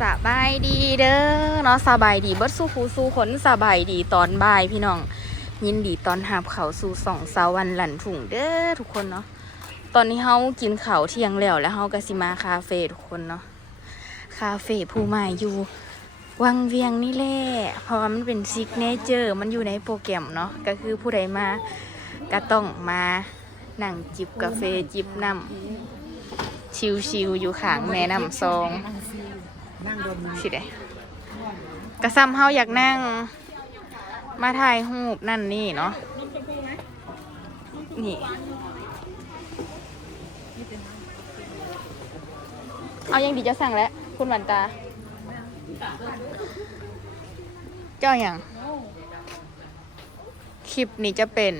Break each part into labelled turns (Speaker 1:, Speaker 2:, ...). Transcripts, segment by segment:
Speaker 1: สบายดีเด้อเนาะสบายดีเบิดสู้คูสู้ขนสบายดีตอนบ่ายพี่น้อง ยินดีตอนหาบเขาสู่สองสาววันหลันถุงเด้อทุกคนเนาะตอนนี้เฮากินเขาเที่ยงแล้วแล้วเฮาก็สิมาคาเฟ่ทุกคนเนาะคาเฟ่ผู้ใหม่อยู่วังเวียงนี่แหละเพราะมันเป็นซิกเนเจอร์มันอยู่ในโปรแกรมเนาะก็คือผู้ใดมาก็ต้องมานั่งจิบกาแฟจิบน้ำชิวๆอยู่ข้างแม่น้ำซอง สิเด้กระซ้ำเฮาอยากนั่ง มาถ่ายรูปนั่นนี่เนาะนี่เอายังดีจะสั่งแล้ว คุณหวันตา เจ้าอย่าง คลิปนี้จะเป็น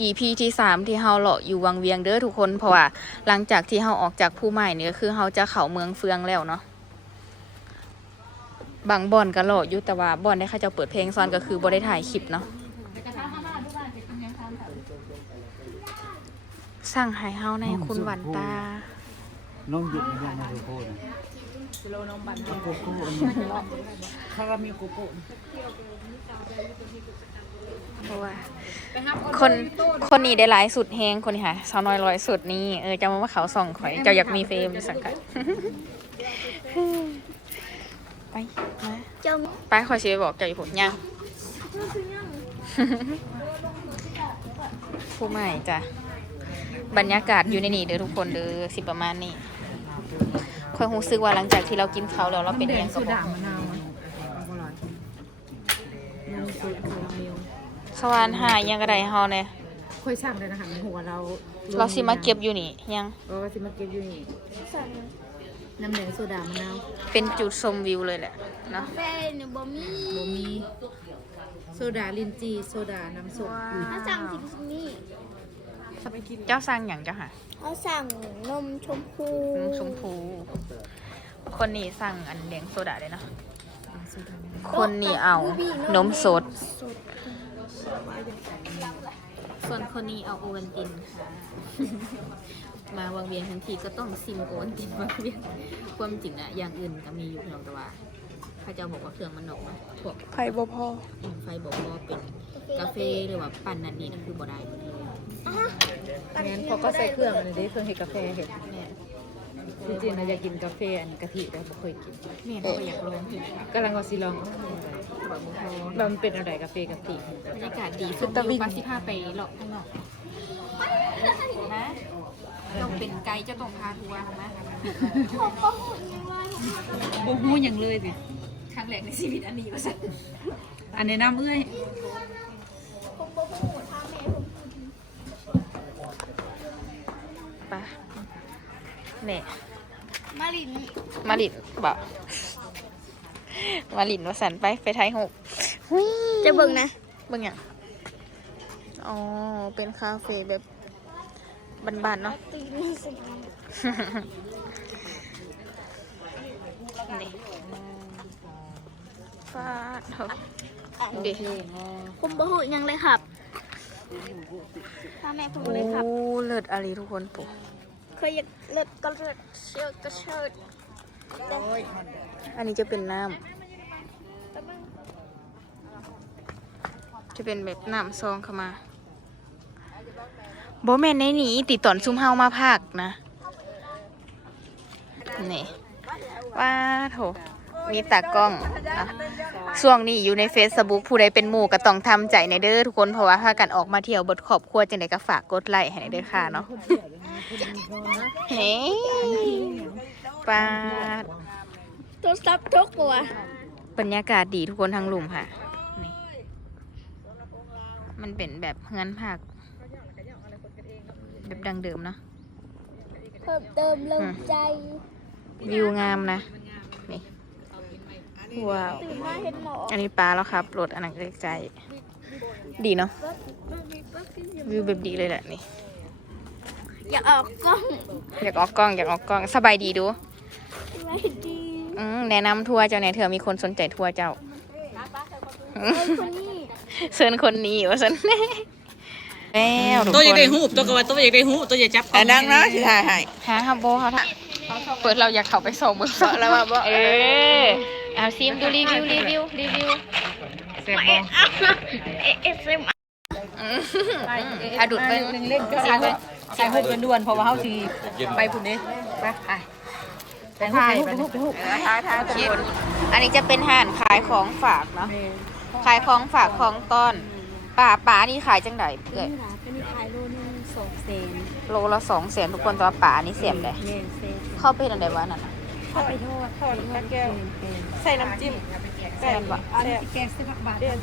Speaker 1: EP ที่สามที่เฮาเลาะอยู่วังเวียงเด้อทุกคน เพราะว่าหลังจากที่เฮาออกจากผู้ใหม่เนี่ยก็คือเฮาจะเข้าเมืองเฟืองแล้วเนาะ บางบอนก็โหลดอยู่แต่ว่าบอนได้ค่ะจะเปิดเพลงซ้อนก็คือบ่ได้ถ่ายคลิปเนาะสั่งให้เฮาในคุณหวันตา
Speaker 2: น้องหยุดนะยังมาโกโก้นะโลน้องบันโกโก้อันนี้คาราเมลโกโก้
Speaker 1: เพราะว่าคนคนนี้ได้หลายสุดแฮงคนนี้ค่ะสาวน้อยร้อยสุดนี่เออจะมาว่าเขาส่องข่อยเจ้าอยากมีเฟรมสังกัด ไปมา
Speaker 3: เจ้า
Speaker 1: ไปขอยสิไปบอกเจ้าอยู่ผมยังผู้ใหม่จ้ะบรรยากาศอยู่ในนี่เด้อทุกคนเด้อสิประมาณนี้ค่อยรู้สึกว่าหลังจากที่เรากินเขาวแล้วเราเป็นอิหยังก็บอก
Speaker 2: มะนาวเอาอร่อยน้ำซุปคาราเมล
Speaker 1: สวรรค์หายังกระไดเฮาเนี่ย
Speaker 2: ค่อยสั่งเลยนะคะในหัวเรา
Speaker 1: เราสิมาเก็บอยู่นี่ยัง
Speaker 2: เราก็สิมาเก็บอยู่นี่
Speaker 3: สั่ง
Speaker 2: น้ำแดงโซดามะนาว
Speaker 1: เป็นจุดชมวิวเลยแหละเนาะ
Speaker 3: แฟนเนี่ยบ่มี
Speaker 2: บ่มี โซดาลินจีโซดาน้ำส้ม
Speaker 3: ถ้าสั่งสิ่งนี้
Speaker 1: เจ้าสร้างอย่างเจ้าค่ะ
Speaker 3: เขาสั่งนมชมพู
Speaker 1: อืมชมพู คนนี้สั่งอันแดงโซดาเลยเนาะ
Speaker 2: โซดา
Speaker 1: คนนี้เอานมสด
Speaker 3: สด
Speaker 1: ส่วนคนนี้เอาโอวันตินค่ะ มาวังเวียงทันทีก็ต้องซิมโอวันตินวังเวียงความจริงอะอย่างอื่นก็มีอยู่เพียงแต่ว่าพระเจ้าบอกว่าเครื่องมันหนกนะพวก
Speaker 4: ไผ่บ่พอ
Speaker 1: ไฟบอกว่าเป็นกาแฟหรือว่าปั่นนั่นนี่นะคือบ่ได้หมดเลย
Speaker 2: งั้นพอก็ใส่เครื่องอันนี้เครื่องเห็ดกาแฟเห็ด
Speaker 1: แม่
Speaker 2: จริงๆเราอยากกินกาแฟอันกะทิแต่ไม่เคยกิน
Speaker 1: แม่เขาก็อยากลองคือค่ะ
Speaker 2: กำลังเอาซีลอง
Speaker 1: แบบบ่พอ
Speaker 2: แบบมันเป็นอะไรกาแฟกะทิ
Speaker 1: บรรยากาศดีสุดวิวปาสิพาไปเลาะข้างนอกนะ ต้องเป็นไกด์เจ้าต้องพาทัวร์นะ
Speaker 2: บูฮู้อย่างเลยสิ
Speaker 1: ครั้งแรกในชีวิตอันนี้ว่าสัน
Speaker 2: อันแนะนำเอ้ย
Speaker 3: ผมบ่ฮู้ถ้าแม่ผมพูด
Speaker 1: ไปเนี่ย
Speaker 3: มาลิน
Speaker 1: มาลินบอกมาลินว่าสันไปไปไทยหกหุ้ย
Speaker 3: จะเบิ่งนะ
Speaker 1: เบิ่งอย่างอ๋อ เป็นคาเฟ่แบบ บ้านๆเนาะ
Speaker 3: ตีนี่สิ
Speaker 1: นี่ฟาดเถอะดิ
Speaker 3: ผมบ่ฮู้หยังเลยครับถ้าแม่ผมบ่เลยครับ
Speaker 1: โอ้เลิศอะไรทุกคนปุ๊
Speaker 3: เคยอยากเลิศก็เลิศเชิดก็เชิดแต่
Speaker 1: อันนี้จะเป็นน้ำ จะเป็นแบบน้ำซองเข้ามาโบแมนในนี้ติดตอนซุ่มเฮามาภาคนะ นี่ว้าโถมีตากล้องอะช่วงนี้อยู่ใน Facebook ผู้ใดเป็นหมู่ก็ต้องทำใจในเด้อทุกคนเพราะว่าถ้ากันออกมาเที่ยวบทขอบครัวจังไดก็ฝากกดไลค์ให้เด้อค่ะเนาะ เฮ้ยปาด
Speaker 3: โทรศัพท์ตกบ่ว
Speaker 1: บรรยากาศดีทุกคนทั้งหลุมค่ะนี่มันเป็นแบบเงินผัก แบบดังเดิมเนาะ
Speaker 3: เพิ่มเติมเริ่มใจ
Speaker 1: วิวงามนะ นี่ว้าว
Speaker 3: ตื่นมาเห็นหมอ
Speaker 1: อันนี้ปลาแล้วครับรถอันนั้นไกลๆดีเนาะวิวแบบดีเลยแหละนี่
Speaker 3: อยากออกกล้อง
Speaker 1: อยากออกกล้องอยากออกกล้องสบายดีดู
Speaker 3: ไม่ดี
Speaker 1: อืมแนะนำทัวร์เจ้าเนี่ยเธอมีคนสนใจทัวร์เจ้า
Speaker 3: เอ้ยคนนี้
Speaker 1: เชิญคนนี้ว่าฉันแล้วทุก
Speaker 5: ตัวอยากได้
Speaker 1: คน
Speaker 5: หูปตัวก็ว่าตัวอยากได้หูปตัวอยากจับ
Speaker 4: แต่ดังนะสิถ่ายให้
Speaker 1: หาฮับโบเขาท่าเปิดเราอยากเข้าไปส่งเบิ่งแล้วว่าบ่เออเอาซิมดูรีวิวรีวิวรีวิว
Speaker 5: แซ่บบ่
Speaker 2: เอสเอ็ม
Speaker 1: อืมถ้าดูดเบิ่ง
Speaker 4: เล่นๆก็ใส่หุบใส่หุบกันด่วนเพราะว่าเฮาสิไปพุ่นเด้ไปไปไปหุบไปหุบไปหุบ
Speaker 1: ท้ายท้ายทุกคนอันนี้จะเป็นห่านขายของฝากเนาะขายของฝากของต้อน ป่าป่านี่ขายจังไดเพื่อน
Speaker 2: นี่ร้านเป็นขายโลนึงสองเซน
Speaker 1: โลละสองแสนทุกคนแต่ว่าป่านี่เสียมเลย
Speaker 2: เมนเซน
Speaker 1: เข้าไปเห็นอะไรวะนั่นน่ะ
Speaker 2: เข้าไปทอดทอดแก้ว
Speaker 4: ใส่น้ำจิ้ม
Speaker 1: แซ่บปะ
Speaker 2: อันนี้แกงสิบบาทเดือน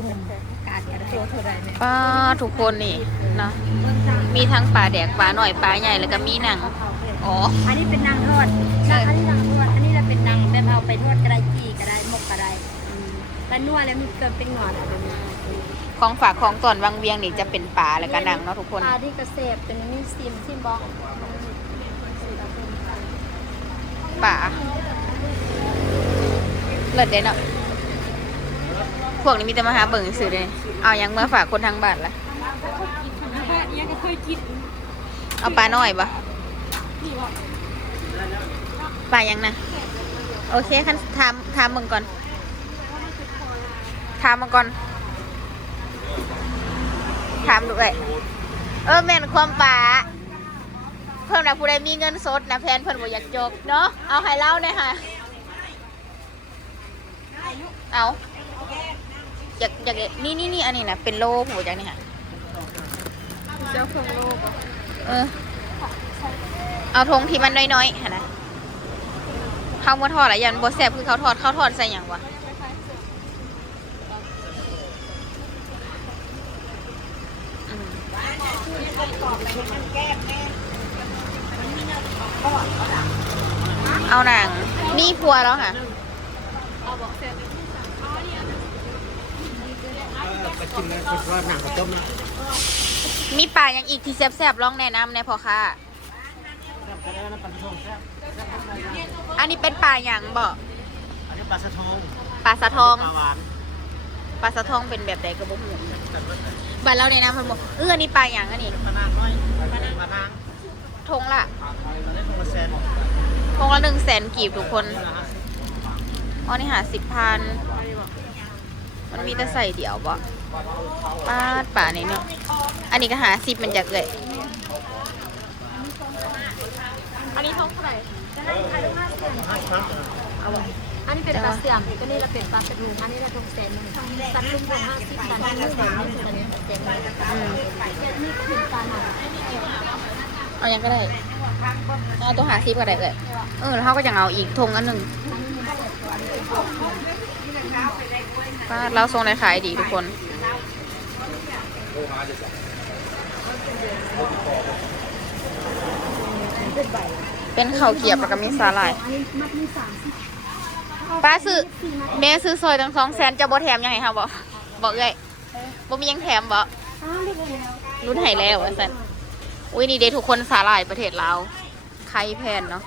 Speaker 2: กาดกันตัวเท่าไรเนี่ย
Speaker 1: ป้าทุกคนนี่เนาะมีทั้งปลาแดกปลาหน่อยปลาใหญ่แล้วก็มีหนังอ๋อ
Speaker 2: อันนี้เป็นนางทอดนะอันนี้นางทอด อันนี้เราเป็นนางแบบเอาไปทอดกระไรจีกระไรหมกกระไร แล้วนวดแล้วมีเกินเป็นหงอนอะไรแบบนี้
Speaker 1: ของฝากของตอนวังเวียงนี่จะเป็นปลาแล้วก็หนังเนาะทุกคน
Speaker 2: ปลาที่กระเสบเป็นนี่ซิมซิมบ็อก
Speaker 1: ปลาเลิศเด้เนาะพวกนี้มีแต่มาหาเบิ่งซื้อเลยเอายังเมื่อฝากคนทางบ้านละ
Speaker 4: ยังก็เคยกิน
Speaker 1: เอาปลาน้อยปะปลายังนะโอเคคันถามถามมึงก่อน ถามมึงก่อน ถามดูเอ้ยเออแม่นความป่าเพิ่มนะผู้ใดมีเงินสดนะแพนเพิ่นบ่อยากจบเนาะเอาให้เล่าหน่อยค่ะเอาอยากอยากนี่นี่นี่อันนี้นะเป็นโลผู้จังนี่ค่ะ
Speaker 2: เจ้าของโลก
Speaker 1: เออเอาทงที่มันน้อยๆค่ะนะข้าวมัทอดอะไรยันบแซ่บคือเขาทอดเขาทอดใส่หยังวะอืม เอาหนังมีพัวแล้วค่ะ
Speaker 5: ไปกินแล้วคิดว่าหนังกระต้มนะ
Speaker 1: มีปลายังอีกที่แซ่บๆลองแนะนำในอยพอค่ะ
Speaker 5: แซ่บไปแล้วนะปลาสะทองแซ่บ
Speaker 1: อันนี้เป็นปลาหยังบ่
Speaker 5: อันนี้ปลาสะทอง
Speaker 1: ปลาสะทอง
Speaker 5: ปลาหวาน
Speaker 1: ป ลาสะทองเป็นแบบใดก็บ่ฮู้บ้านเราเนี่ยนะเพิ่นบอกเอออันนี้ปลาหยังอันนี้
Speaker 5: ปลานางน้อยปลานางปลานาง
Speaker 1: ทงละ
Speaker 5: ตอนนี้ผมมาแซน
Speaker 1: ทงละหนึ่งแสนกีบทุกคนอ๋อนี่หาสิบพันมันมีแต่ใส่เดี่ยวบ่ปลาดป่านี่เนาะอันนี้ก็หาสิบมันจากเลยอันนี้ทงเท่าไหร่
Speaker 2: อั อันนี้เป็นปลาเสี่ยมก็นี่เราเป็นปลากระดูกอันนี้เราทงแสนนึงสัตว์ลุงทงห้าสิบสัตว์ลุงแสนหนึ่งสัตว์นี้แสนหนึ่ง
Speaker 1: อืม
Speaker 2: นี่คือปลาหนัง
Speaker 1: เอายังก็ได้เอาตัวหาสิบก็ได้เลยเออแล้วเขาก็ยังเอาอีกทงอันหนึ่งปลาเราทรงในขายดีทุกคนเป็นข้าวเกรียบแล้วก็มีสาหร่าย ป้าซื้อแม่ซื้อซอยตั้งสองแสนจะบ่แถมยังไงคะบอกบอกเลยบ่มียังแถมบ่
Speaker 2: อ้าวเรียบร้อยแล้ว
Speaker 1: รุ่นไห้แล้วสันอุ้ยนี่เดทุกคนสาหร่ายประเทศลาวไข่แพนเนาะ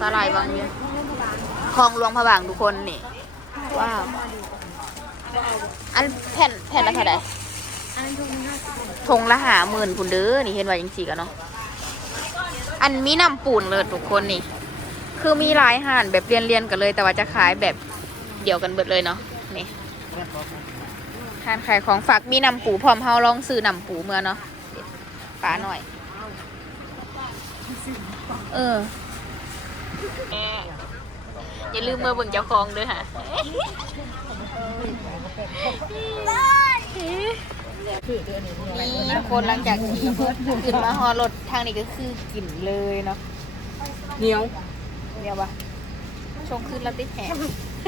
Speaker 1: สาหร่ายบางเนี่ยคลองหลวงพระบางทุกคนนี่ว้าวอันแผ่นแผ่นละเท่าไหร่ทงละหาหมื่นคุณเด้อนี่เห็นว่าจังสี่กันเนาะอันมีน้ำปูนเลยทุกคนนี่ คือมีหลายห่านแบบเรียนๆกันเลย แต่ว่าจะขายแบบเดียวกันเบิดเลยเนาะนี่ห่านขายของฝากมีนำปูพร้อมเฮาลองซื้อนำปูเมื่อเนาะปลาหน่อย เอออย่าลืมเมื่อเบิ่งเจ้าของด้วยค่ะนี่คนหลังจากที่ขึ้นมาฮอรถทางนี้ก็คือกลิ่นเลยเนาะ
Speaker 4: เหนียว
Speaker 1: เดี๋ยววะชงขึ้นแล้วติดแหม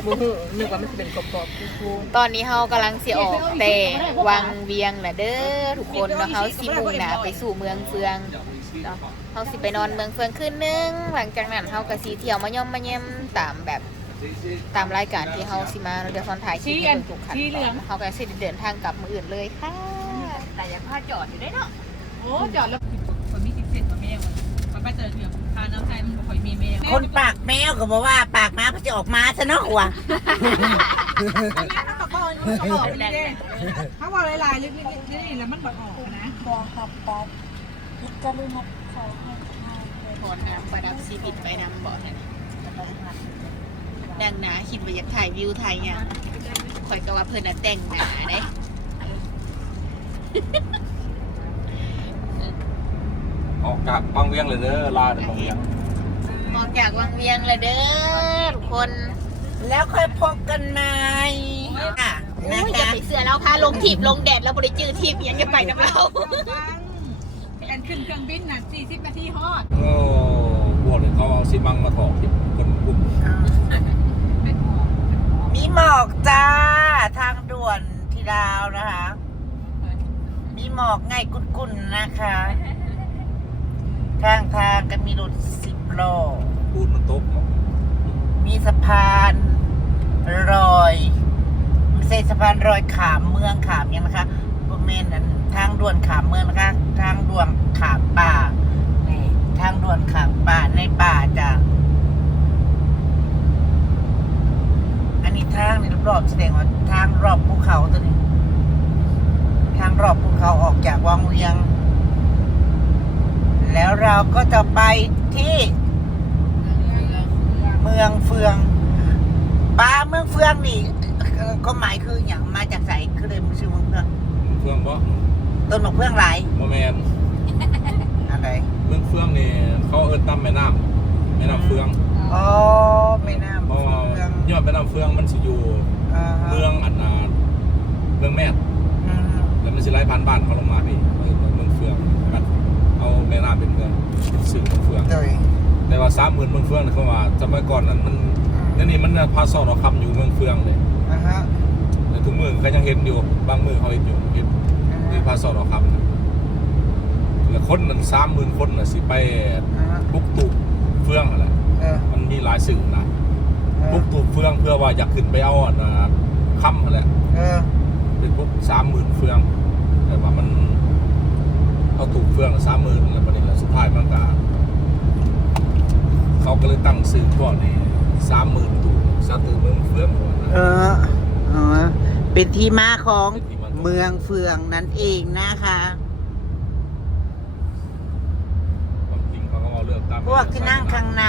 Speaker 4: บ่ฮู้นึกว่ามันสิเป็นกรอบๆฟู
Speaker 1: ตอนนี้เฮากำลังเสียออกแต่วังเวียงแหละเด้อทุกคนเนาะเฮาสิมุ่งหน้าไปสู่เมืองเฟืองเนาะเฮาสิไปนอนเมืองเฟืองคืนนึงหลังจากนั้นเฮาก็สิเที่ยวมาย่อมมาเยี่ยมตามแบบตามรายการที่เฮาสิมาเนาะเดี๋ยวซอนถ่ายคลิปให้เบิ่งทุกขั้นตอนเฮาก็สิได้เดินทางกลับมื้ออื่นเลยค่ะแต่ยังพาจอดอยู่ได้เนาะ
Speaker 4: ๆโอ้จอดแล้วคนมีสิทธิ์เสร็จกับแม่ ว่ะมันไปเจอเรื่องพาน้ำไทยมันบ่ค่อยมีแม่
Speaker 6: คนปากแมวก็บอกว่าปากม้าเขาจะออกมาซะเนาะว่ะ
Speaker 4: เขาบอกหลายๆลึกๆนี่แล้วมันบ่ออกนะ
Speaker 2: บอครับป๊อปพิจารณาขอให้
Speaker 1: รน้ำประดับชีวิตไปนำบ่อนั่นดังหนาคิดว่าอยากถ่ายวิวถ่ายหยังข่อยก็ว่าเพิ่นน่ะแต่งหนาเด้
Speaker 7: ออกจากบางเวียงเลยเด้อลาจากบางเวียง
Speaker 1: ออกจากวังเวียงเลยเด้อทุกคน
Speaker 5: แล้วค่อยพบกันใหม่อะ
Speaker 1: โอ้
Speaker 5: นะ
Speaker 1: ยอย่า
Speaker 5: คะ
Speaker 1: ไปเสือเราพาลงทีบลงแดดแล้วบริจือทีบยังจะไปน้ำเรา
Speaker 4: เป็นขึ้นเครื่องบินน่ะ40นาทีฮอด
Speaker 7: โอ้บวชเลยเขาเอาซิมังมาถอกที่คนกลุ่ม
Speaker 5: มีหมอกจ้า ทางด่วนที่ดาวนะคะ มีหมอกไงกุ่นๆนะคะ ทางทางก็มีรถสิบล้อ
Speaker 7: ปูนมันตกเนาะ
Speaker 5: มีสะพานรอยไม่ใช่สะพานรอยขามเมืองขามยังนะคะบเมนอันทางด่วนขามเมืองนะคะ ทางด่วนขามป่านี่ทางด่วนขามป่าในป่าจ้ะอันนี้ทางนี่รอบๆแสดงว่าทางรอบภูเขาตัวนี้ ทางรอบภูเขาออกจากวังเวียง แล้ว เราก็จะไปที่เมืองเฟืองป้าเมืองเฟืองนี่เอ่อก็หมายคืออย่างมาจากไสคือเลยมันชื่อเมืองเฟือง
Speaker 7: เฟืองบ่
Speaker 5: ต้นมะเฟืองหลาย
Speaker 7: โมแมน
Speaker 5: อะไร
Speaker 7: เมืองเฟืองนี่เขาเอิ้นตำแม่น้ำแม่น้ำเฟือง
Speaker 5: อ๋อไม่น่า
Speaker 7: เพราะว่า
Speaker 5: เฟือง
Speaker 7: ยอดแม่น้ำเฟืองมันสิอยู่า
Speaker 5: ฮะ
Speaker 7: เมืองอันนาเมืองแม่น
Speaker 5: อืม
Speaker 7: แล้วมันสิไล่พันบ้านเขาลงมาพี่เออเมืองเฟืองกัน เอาแม่น้ำเป็นเมืองเป็นสื่อเมืองเฟือง
Speaker 5: โดย
Speaker 7: แต่ว่าสามหมื่นเมืองเฟืองนี่เขาว่าสมัยก่อนนั้นมันเดี๋ยวนี้มันพาสอนเอาคำอยู่เมืองเฟืองเลย
Speaker 5: อ่าฮะ
Speaker 7: แต่ทุกมือก็ยังเห็นอยู่บางมือเขาเห็นอยู่เห็น
Speaker 5: อ่า
Speaker 7: มี
Speaker 5: ฮะ
Speaker 7: พาสอดเอาคำนะแล้วคนนั้นสามหมื่นคนน่ะสิไป
Speaker 5: อ่าฮะ
Speaker 7: บุกตูบเฟืองอะไร
Speaker 5: เออ
Speaker 7: มันมีหลายสื่อนะ
Speaker 5: เอ
Speaker 7: บุ
Speaker 5: อก
Speaker 7: ตูบเฟืองเพื่อว่าอยากขึ้นไปเอาอันน่ะค่ำอะไร
Speaker 5: เออ
Speaker 7: เป็นพวกสามหมื่นเฟือง แต่ว่ามัน เอาตูบเฟืองสามหมื่นแล้วประเด็นแล้วสุดท้ายมันก็เขาก็เลยตั้งสื่อก่อนนี่สามหมื่นตูบสาตูเมืองเฟืองก่อนนะ
Speaker 5: เออเออเป็นที่มาของ
Speaker 7: เป็นที่มาของ
Speaker 5: เมืองเฟืองนั่นเองนะคะ
Speaker 7: ความจริงเขาก็เอาเลือกตาม
Speaker 5: พวกที่นั่งข้างใน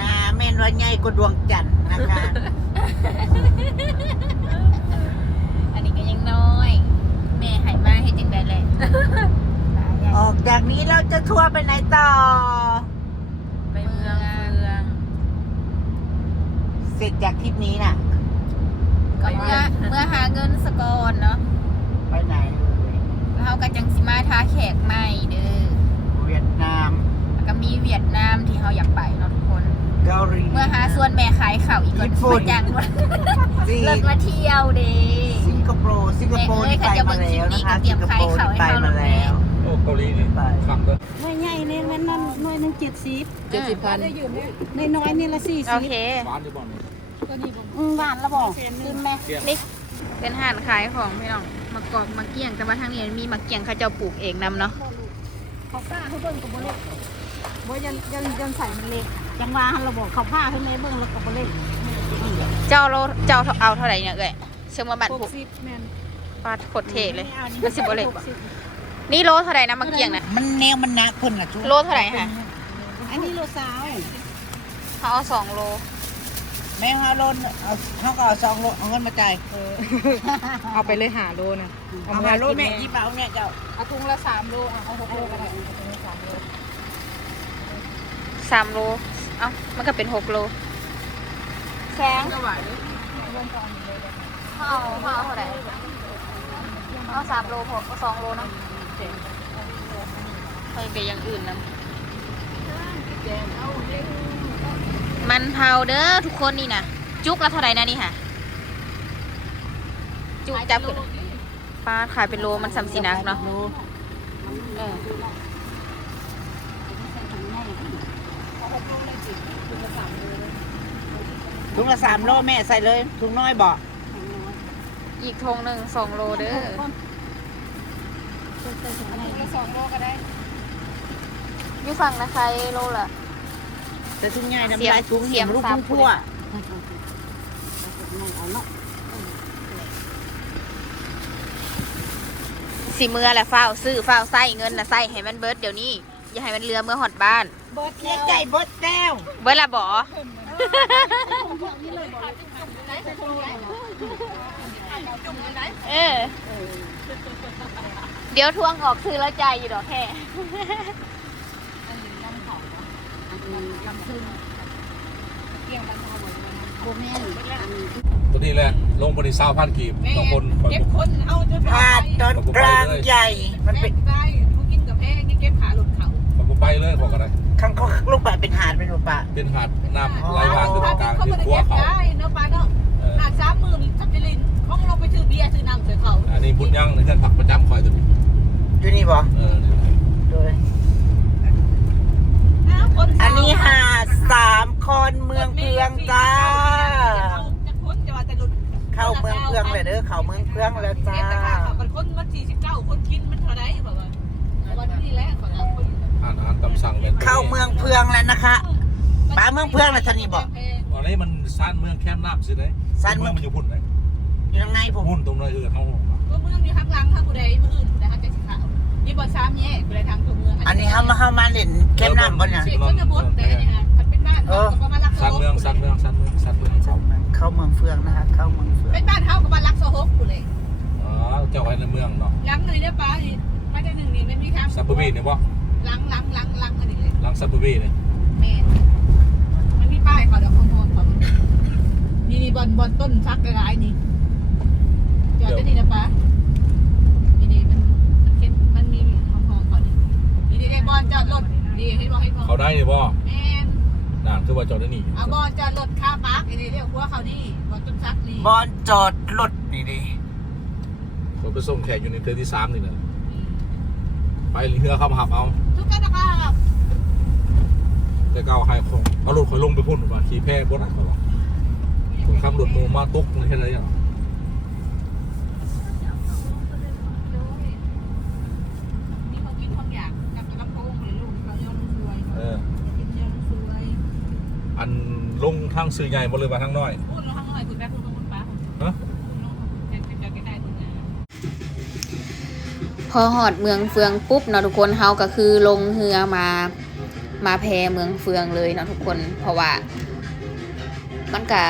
Speaker 5: นะแม่นว่าใหญ่กว่าดวงจันทร์นะคะ
Speaker 1: อันนี้ก็ยังน้อย แม่ใหายมาให้จังได้แหละ
Speaker 5: ออกจากนี้เราจะทัวร์ไปไหนต่อ
Speaker 1: ไปเมืองเฟือง
Speaker 5: เสร็จจากทริปนี้น่ะ
Speaker 1: ก็เมื่อเมื่อหาเงินสกอนเนาะ
Speaker 5: ไปไหน
Speaker 1: แล้วเขาก็จังสิมาท้าแขกใหม่เด้อ
Speaker 5: เวียดนาม
Speaker 1: แล้วก็มีเวียดนามที่เขาอยากไปเนาะทุกคน
Speaker 5: เกาหลี
Speaker 1: เมื่อหาส่วนแม่ขายข่าวอีกคน
Speaker 5: ญี่ปุ่น
Speaker 1: มาจังว่า
Speaker 5: จี
Speaker 1: เลิ
Speaker 5: น
Speaker 1: กมาเที่ยวเด้
Speaker 5: สิงคโปร์สิงคโปร์นี่ไปมาแล้วนะคะสิงคโปร์นี่ไปมาแล้ว
Speaker 7: โอ้เกาหลีนี่
Speaker 5: ไป
Speaker 7: ขับก็
Speaker 8: หน่วยใหญ่เนี่ยมันนั่นหน่วยหนึ่งเจ็ดสิบ
Speaker 4: เจ็ดสิบพัน
Speaker 8: ในน้อยๆนี่ละสี่
Speaker 1: โอ
Speaker 8: สิบ
Speaker 1: เค
Speaker 7: บ้านจะบอกนี่
Speaker 8: อืมหวานละบอกขึ้นไหม
Speaker 1: นี่เป็นห่านขายของพี่น้องมะกอกมะเกี้ยงแต่ว่าทางนี้มีมะเกี้ยงเขาเจ้าปลูกเองนำเนาะ
Speaker 8: เขาผ้าให้เบิ่งกับโบเล็กบ่ยันยันยันใส่มันเล็กจังหวะหันเราบอกเขาผ้าให้ไม่เบิ่งแล้วกับโบเล็ก
Speaker 1: เจ้าโลเจ้าเอาเท่าไหร่เนี่ยเอ้ยเชื่อมาบัตร
Speaker 8: ห
Speaker 1: ผู
Speaker 8: ก
Speaker 1: ก
Speaker 8: สิบแมน
Speaker 1: ปาดโคตรเท่เลยมันสิบเลย นี่โลเท่าไหร่นะมะเกี้ยงนะ
Speaker 5: มันแนวมันหนักคนอะทุก
Speaker 1: โลเท่าไหร่คะ
Speaker 8: อันนี้โลสาว
Speaker 1: เขาเอาสองโล
Speaker 5: แม่ฮาโลนเอาเขาก็เอาสองโลเอาเงินมาจ่าย
Speaker 4: เอาไปเลยหาโลนะ
Speaker 5: เอามาโลแม่ยี่เปล่าเนี่ยเจ้า
Speaker 4: เอาถุงละสามโลเอาหกโลก็ได้
Speaker 1: สามโลเอ้ามันก็เป็นหกโลแสงเขาเอาเขาเอาเท่าไหร่เอาสามโลพอเอาสองโล เนาะไปกับอย่างอื่นนะมันเผาเด้อทุกคนนี่นะจุกละเท่าไหร่นะนี่ค่ะ จุกจับขึ้นป้าขายเป็นโลมันสัมสีนักเนาะเออ
Speaker 5: ถุงละสามโลแม่ใส่เลยถุงน้อยบอก
Speaker 1: อีกทงหนึ่งสองโลเด้อ
Speaker 4: สองโลก็ได้
Speaker 1: อยู่ฝั่งนะใครโลละ
Speaker 5: แต่ถุงใหญ่
Speaker 1: เสียม
Speaker 5: น้ำลายถุง
Speaker 1: เหี่ยม
Speaker 5: มลูกทุ่งทั่ว
Speaker 1: สีมือแหละเฝ้าซื้อเฝ้าใส่เงินนะใส่ให้มันเบิร์ดเดี๋ยวนี้ อย่าให้มันเรือเมื่อหอดบ้าน
Speaker 5: เสียใจบดแล้ว
Speaker 1: เบิร์ดละบอเออ เดี๋ยวทวงออกซื้อแล้วใจายอยู่ดอกแค่
Speaker 7: ตัวนี้แหละ ลงบริษัทพันกีบต้องคนคอย
Speaker 4: เก็บคนเอาจน
Speaker 5: หาดตอนกลางใหญ่ มันเป็น
Speaker 4: ได้ผู้กินกับแพ้นี่เก็บขาหลุดเขา
Speaker 7: ผมไปเลยบอกอะไร
Speaker 5: ข้างลูกปะเป็นหาดเป็นลูกปะ
Speaker 7: เป็นหาดน้ำไหลผ่านตัวกลาง
Speaker 4: เขา
Speaker 7: ที่
Speaker 4: ไม่ได้
Speaker 7: ขัว
Speaker 4: เก็บ
Speaker 7: เขา
Speaker 4: ได้เนาะป้าเนาะ
Speaker 7: เออ
Speaker 4: หาดสามหมื่นทับจิลินเขาลงไปซื้อเบียร์ซื้อน้ำซื้อเขา
Speaker 7: อันนี้บุญยังในเครื่องผักประจำคอยตัวนี้
Speaker 5: อยู่นี่บ่
Speaker 7: เออ
Speaker 5: โดยอันนี้หาดสามคอนเมืองเพืองจ้า
Speaker 4: จะพ้นจะว่าแต่หลุด
Speaker 5: เข้าเมืองเพืองเลยเด้อเข้าเมืองเพืองแล้วจ้า
Speaker 4: เก็บแต่ขาเขาเป็นคนมันสี่สิบเก้าคนกินมันเท่าไรแบบว่าวันนี้แหละขอรับคน
Speaker 7: อาหารตำสั่งเป็น
Speaker 5: เข้าเมืองเพืองแล้วนะคะป้าเมืองเพืองนะท่านนี่บอก
Speaker 7: อันนี้มันซ่านเมืองแคมน้ำสิได้
Speaker 5: ซ่านเมื
Speaker 7: เมื
Speaker 5: อ
Speaker 7: องงมันอยู่พุ่นไหน
Speaker 5: ยังไงผม
Speaker 7: พุ่นตรงนั้นคือเขา
Speaker 4: ก็เมืองอยู่ข้างหลังข้างกูใดมืออื่นนะคะจะสิขาวนี่บอลซ้ำแย่กูเลยทางตัวเมือง
Speaker 5: อันนี้เขามาเข้ามาเล่นเข้มน้ำบ่เนี่ย
Speaker 4: เสียชนบทแต่เนี่ยมันเป็นบ้านเขาก็มารักโซ
Speaker 7: ซ่าน
Speaker 4: ฮ
Speaker 7: เมือง
Speaker 4: ก
Speaker 7: ซ่านเมืองซ่านเมืองซ่านเมืองเขา
Speaker 5: เข้าเมืองเฟืองนะคะเข้าเมืองเฟือง
Speaker 4: เป็นบ้านเขาก็มารักโซฮกกูเลย
Speaker 7: อ๋อเจ้าไว้ในเมืองเนาะ
Speaker 4: หลังเลยเนี่ยป้านี่ไม่ได้หนึ่งนี่ไม่มีครับ
Speaker 7: ซับเบอร์บีเนี่ยบ่
Speaker 4: หลังหลังหลังหลังอันนี้เลย
Speaker 7: หลังซับเบอร์บีเนี่ย
Speaker 4: แม่มันมีป้ายเขาเดี๋ยวเขาโทษเขา นี่นี่บอลบอลต้นฟักกระไรนี่จอดได้ดีนะป้านี่นี่มันมันเข้มมันมีหอมหอมเขานี่นี่นี่บอลจอดรถดีให้บอกให้พอ
Speaker 7: เขาได้เนี่ยบ่
Speaker 4: แม่
Speaker 7: ด่านคือว่าเจ้าได้นี่
Speaker 4: เอาบอลจอดรถค่าปาร์กนี่เรียกว่าเขานี่บอลต้นฟักนี่
Speaker 5: บอลจอดรถนี่ดิ
Speaker 7: ผมไปส่งแขกอยู่ในเทอร์ที่สามนี่นะไปเรือเข้ามาหับเอา
Speaker 4: ทุกท่านนะครับ
Speaker 7: แต่ก็เอาให้ของเอารถคอยลงไปพุ่นว่าขี่แพบนเขาว่า ผมขับรถโมมาตุกในแค่ไหนอย่าง
Speaker 4: นี่เขากินทุกอย่างกับกระโปรงเลยลูกเขายอมสวย
Speaker 7: เออ
Speaker 4: กินยอมสวย
Speaker 7: อันลงทางซื้อใหญ่หมดเลยมาทางน้อย
Speaker 4: พูดลงข้างหน่อยคุณแม่พูดลงคุณป้า
Speaker 7: ฮะ
Speaker 4: พูดลงแกจะจะใกล้ๆคุณนะ
Speaker 1: พอหอดเมืองเฟืองปุ๊บเนาะทุกคนเฮาก็คือลงเรือมามาแพเมืองเฟืองเลยเนาะทุกคน เพราะว่า มันก็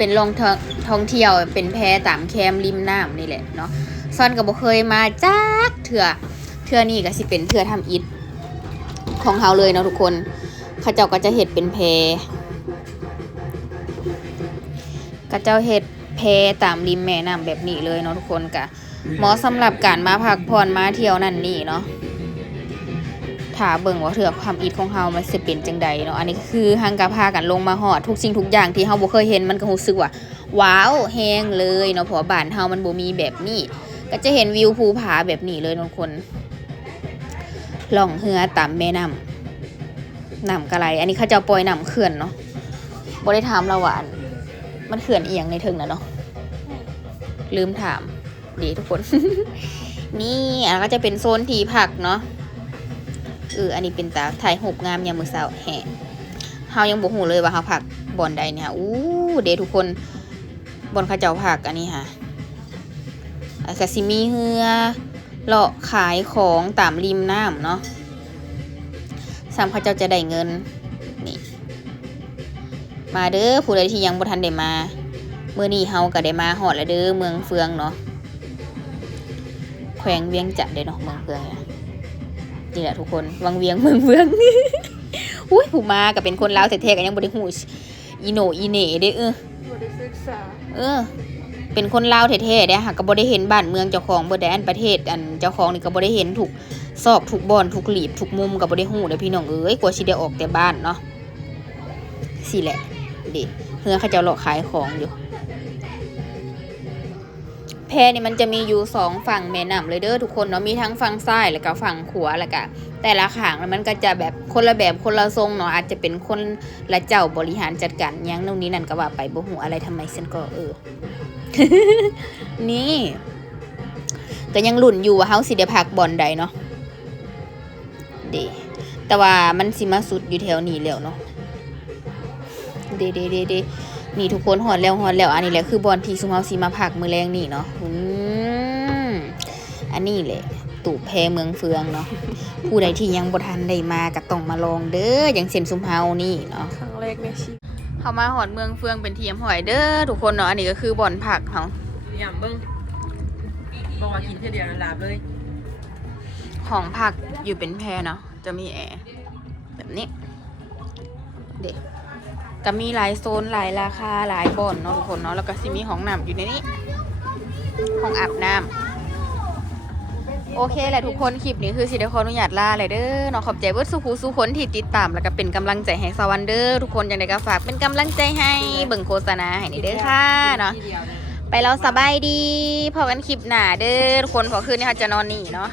Speaker 1: เป็นลงท่องท่องเที่ยวเป็นแพตามแคมริมน้ำนี่แหละเนาะซ่อนก็บ่เคยมาจักเถื่อเถื่อนี่ก็สิเป็นเถื่อทำอิฐของเฮาเลยเนาะทุกคนเขาเจ้าก็จะเฮ็ดเป็นแพเขาเจ้าเฮ็ดแพตามริมแม่น้ำแบบนี้เลยเนาะทุกคนกะเหมาะสำหรับการมาพักผ่อนมาเที่ยวนั่นนี่เนาะ ถาเบิ่งว่าเถือกความอิดของเฮามันสิเป็นจังใดเนาะอันนี้คือฮังกาพากันลงมาหอดทุกสิ่งทุกอย่างที่เฮาบ่เคยเห็นมันก็รู้สึกว่าว้าวแฮงเลยเนาะเพราะว่าบ้านเฮามันบ่มีแบบนี้ก็จะเห็นวิวภูผาแบบนี้เลยทุกคนล่องเรือตามแม่น้ำน้ำกะไหลอันนี้เขาเจะปล่อยน้ำเขื่อนเนาะบ่ได้ถามเราว่าอันมันเขื่อนเอียงในเทิงนะเนาะลืมถามดีทุกคน นี่อันก็จะเป็นโซนที่ผักเนาะ เออ อันนี้เป็นตาถ่ายหบงามยามมือเสาแห่เฮายังบอกหูเลยว่าเฮาผักบอนใดเนี่ยอู้เดทุกคนบอนเข้าเจ้าผักอันนี้ค่ะอาซาซิมีเฮือเลาะขายของตามริมน้ำเนาะซ้ำเขาเจ้าจะได้เงินนี่มาเด้อผู้ใดที่ยังบ่ทันได้มาเมื่อนี้เฮาก็ได้มาฮอดแล้วเด้อเมืองเฟืองเนาะแขวงเวียงจันทน์เด้เนาะเมืองเฟืองเนี่ย นี่แหละทุกคน วังเวียงเมืองเฟืองอุ้ยผู้มาก็เป็นคนลาวแท้ๆกันยังบ่ได้ฮู้อีโนอีเหน่เด้เออเออ เป็นคนลาวแท้ๆเด้หากก็บ่ได้เห็นบ้านเมืองเจ้าของบ่ได้อันประเทศ อันเจ้าของนี่ก็บ่ได้เห็นทุกซอกทุกบอนทุกหลีบทุกมุมก็บ่ได้ฮู้เด้พี่น้องเอ้ยกว่าสิได้ออกแต่บ้านเนาะสิแหละดิเฮือเขาเจ้าเลาะขายของอยู่ แพนี่มันจะมีอยู่สองฝั่งแม่น้ำเลยเด้อทุกคนเนาะมีทั้งฝั่งซ้ายแล้วก็ฝั่งขวาแล้วก็แต่ละขางมันก็จะแบบคนละแบบคนละทรงเนาะอาจจะเป็นคนละเจ้าบริหารจัดการยังนู่นนี่นั่นก็ว่าไปบ่หูอะไรทำไมฉันก็เออ นี่ก็ยังหลุ่นอยู่ว่าเฮาสิได้พักบอลใดเนาะเดแต่ว่ามันสิมาสุดอยู่แถวนี้แล้วเนาะเดเดเดเด นี่ทุกคนหอดแล้วหอดแล้วอันนี้แหละคือบอลที่ซุมเฮาซีมาผักมือแรงนี่เนาะอืมอันนี้แหละตูบแพเมืองเฟืองเนาะผู้ใดที่ยังบ่ทันได้มาก็ต้องมาลองเด้ออย่างเช่นซุมเฮานี่เนาะ
Speaker 4: ครั้งแรกในชีวิต
Speaker 1: เข้ามาหอดเมืองเฟืองเป็นเทียมหอยเด้อทุกคนเนาะอันนี้ก็คือบ่อนผักเฮา
Speaker 9: ยำเบิ้งบอกว่ากินแค่เดียวนั่นลาบเลย
Speaker 1: ของผักอยู่เป็นแพเนาะจะมีแอร์แบบนี้เด็ก ก็มีหลายโซนหลายราคาหลายบ่อนเนาะทุกคนเนาะแล้วก็สิมีห้องน้ำอยู่ในนี้ห้องอาบน้ำโอเคแหละทุกคนคลิปนี้คือสิเดขออนุญาตลาเลยเด้อเนาะขอบใจเบิดสุขูสุคนที่ติดตามแล้วก็เป็นกำลังใจให้สวันเด้อทุกคนอย่างไรก็ฝากเป็นกำลังใจให้เบิ่งโฆษณาให้นี่เด้อค่ะเนาะไปแล้วสบายดีพอกันคลิปหนาเด้อทุกคนพอคืนนี้เขาจะนอนนี่เนาะ